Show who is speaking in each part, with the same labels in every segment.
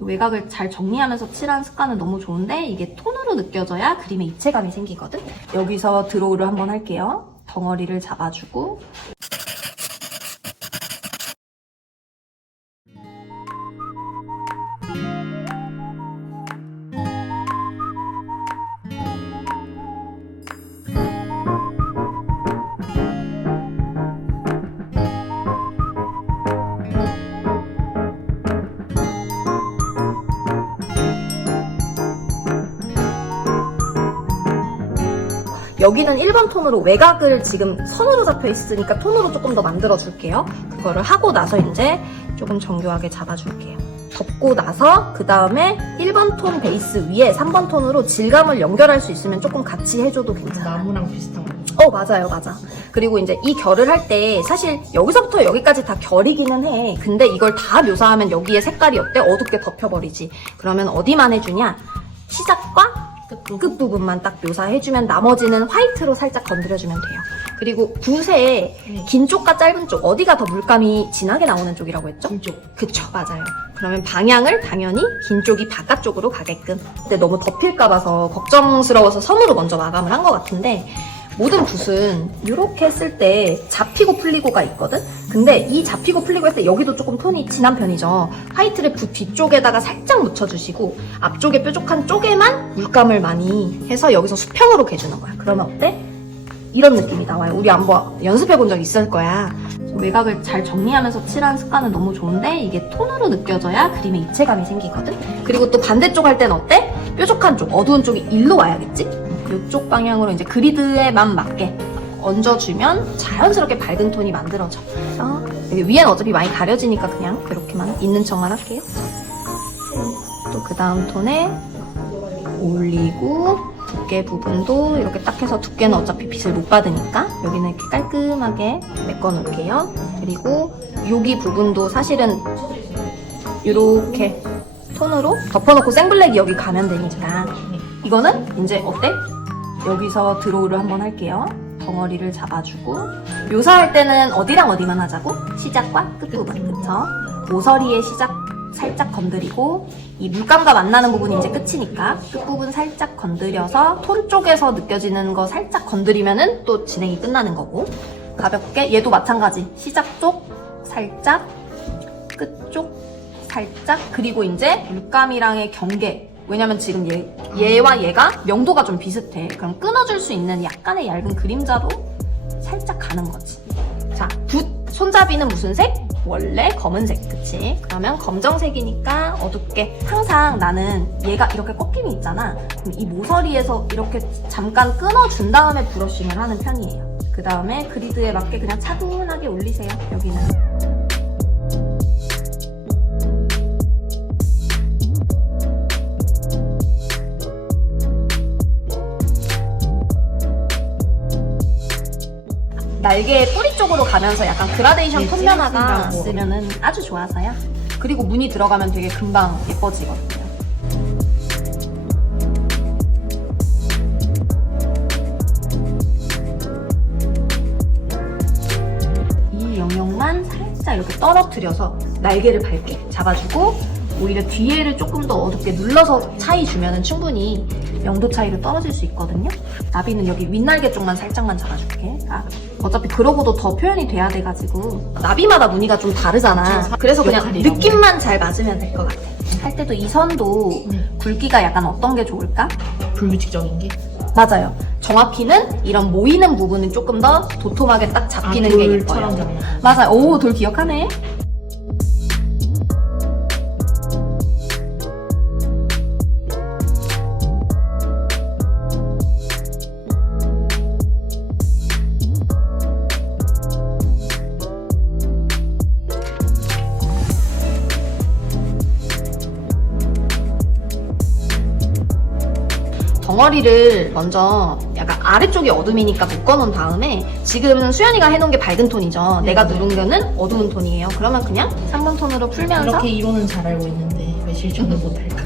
Speaker 1: 외곽을 잘 정리하면서 칠하는 습관은 너무 좋은데 이게 톤으로 느껴져야 그림에 입체감이 생기거든? 여기서 드로우를 한번 할게요. 덩어리를 잡아주고 여기는 1번 톤으로 외곽을 지금 선으로 잡혀 있으니까 톤으로 조금 더 만들어 줄게요. 그거를 하고 나서 이제 조금 정교하게 잡아줄게요. 덮고 나서 그 다음에 1번 톤 베이스 위에 3번 톤으로 질감을 연결할 수 있으면 조금 같이 해줘도 괜찮아.
Speaker 2: 나무랑 비슷한 거.
Speaker 1: 어 맞아요 맞아 그리고 이제 이 결을 할 때 사실 여기서부터 여기까지 다 결이기는 해 근데 이걸 다 묘사하면 여기에 색깔이 어때 어둡게 덮여버리지 그러면 어디만 해주냐 시작과 끝부분 만 딱 묘사해주면 나머지는 화이트로 살짝 건드려주면 돼요 그리고 붓의 긴 쪽과 짧은 쪽 어디가 더 물감이 진하게 나오는 쪽이라고 했죠?
Speaker 2: 진쪽.
Speaker 1: 그쵸, 맞아요. 그러면 방향을 당연히 긴 쪽이 바깥쪽으로 가게끔. 근데 너무 덮일까 봐서 걱정스러워서 선으로 먼저 마감을 한 것 같은데 모든 붓은 이렇게 했을 때 잡히고 풀리고가 있거든? 근데 이 잡히고 풀리고 했을 때 여기도 조금 톤이 진한 편이죠. 화이트를 붓 뒤쪽에다가 살짝 묻혀주시고 앞쪽에 뾰족한 쪽에만 물감을 많이 해서 여기서 수평으로 개주는 거야. 그러면 어때? 이런 느낌이 나와요. 우리 한번 연습해 본 적 있을 거야. 외곽을 잘 정리하면서 칠하는 습관은 너무 좋은데 이게 톤으로 느껴져야 그림에 입체감이 생기거든? 그리고 또 반대쪽 할 땐 어때? 뾰족한 쪽, 어두운 쪽이 일로 와야겠지? 이쪽 방향으로 이제 그리드에만 맞게 얹어주면 자연스럽게 밝은 톤이 만들어져. 그래서 여기 위에는 어차피 많이 가려지니까 그냥 그렇게만 있는 척만 할게요. 또 그 다음 톤에 올리고 두께 부분도 이렇게 딱 해서 두께는 어차피 빛을 못 받으니까 여기는 이렇게 깔끔하게 메꿔 놓을게요. 그리고 여기 부분도 사실은 이렇게 톤으로 덮어놓고 생블랙이 여기 가면 되니까 이거는 이제 어때? 여기서 드로우를 한번 할게요. 덩어리를 잡아주고 묘사할 때는 어디랑 어디만 하자고? 시작과 끝부분 그쵸? 모서리의 시작 살짝 건드리고 이 물감과 만나는 부분이 이제 끝이니까 끝부분 살짝 건드려서 톤 쪽에서 느껴지는 거 살짝 건드리면은 또 진행이 끝나는 거고 가볍게 얘도 마찬가지 시작 쪽 살짝 끝 쪽 살짝 그리고 이제 물감이랑의 경계 왜냐면 지금 얘, 얘와 얘가 명도가 좀 비슷해 그럼 끊어줄 수 있는 약간의 얇은 그림자로 살짝 가는 거지 자, 붓 손잡이는 무슨 색? 원래 검은색, 그치? 그러면 검정색이니까 어둡게. 항상 나는 얘가 이렇게 꺾임이 있잖아. 그럼 이 모서리에서 이렇게 잠깐 끊어준 다음에 브러싱을 하는 편이에요. 그 다음에 그리드에 맞게 그냥 차분하게 올리세요, 여기는. 날개 뿌리 쪽으로 가면서 약간 그라데이션
Speaker 2: 네,
Speaker 1: 톤 변화가
Speaker 2: 찌릿찌릿하고.
Speaker 1: 있으면은 아주 좋아서요. 그리고 무늬 들어가면 되게 금방 예뻐지거든요. 이 영역만 살짝 이렇게 떨어뜨려서 날개를 밝게 잡아주고 오히려 뒤에를 조금 더 어둡게 눌러서 차이 주면은 충분히 명도 차이로 떨어질 수 있거든요. 나비는 여기 윗날개 쪽만 살짝만 잡아줄게. 아, 어차피 그러고도 더 표현이 돼야 돼가지고 나비마다 무늬가 좀 다르잖아.
Speaker 2: 저
Speaker 1: 그래서 그냥. 느낌만 잘 맞으면 될 것 같아. 할 때도 이 선도
Speaker 2: 네.
Speaker 1: 굵기가 약간 어떤 게 좋을까?
Speaker 2: 불규칙적인 게.
Speaker 1: 맞아요. 정확히는 이런 모이는 부분은 조금 더 도톰하게 딱 잡히는
Speaker 2: 아,
Speaker 1: 게 예뻐요. 맞아요. 오, 돌 기억하네. 덩어리를 먼저 약간 아래쪽이 어둠이니까 묶어놓은 다음에 지금은 수연이가 해놓은 게 밝은 톤이죠. 내가 누른 거는 어두운 톤이에요. 그러면 그냥 3번 톤으로 풀면서
Speaker 2: 이렇게 이론은 잘 알고 있는데 왜 실천을 못할까?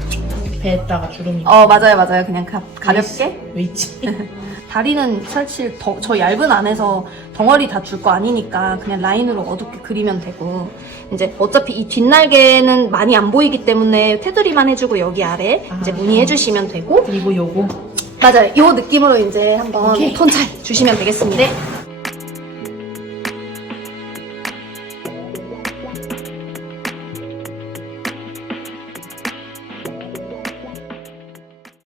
Speaker 2: 배에다가 주름이.
Speaker 1: 어 맞아요 맞아요 그냥 가, 가볍게
Speaker 2: 왜 있지?
Speaker 1: 다리는 사실 더, 저 얇은 안에서 덩어리 다 줄 거 아니니까 그냥 라인으로 어둡게 그리면 되고 이제 어차피 이 뒷날개는 많이 안 보이기 때문에 테두리만 해주고 여기 아래 이제
Speaker 2: 아.
Speaker 1: 무늬해주시면 되고
Speaker 2: 그리고 요거
Speaker 1: 맞아요. 이 느낌으로 이제 한번
Speaker 2: 오케이.
Speaker 1: 톤 차이 주시면 되겠습니다.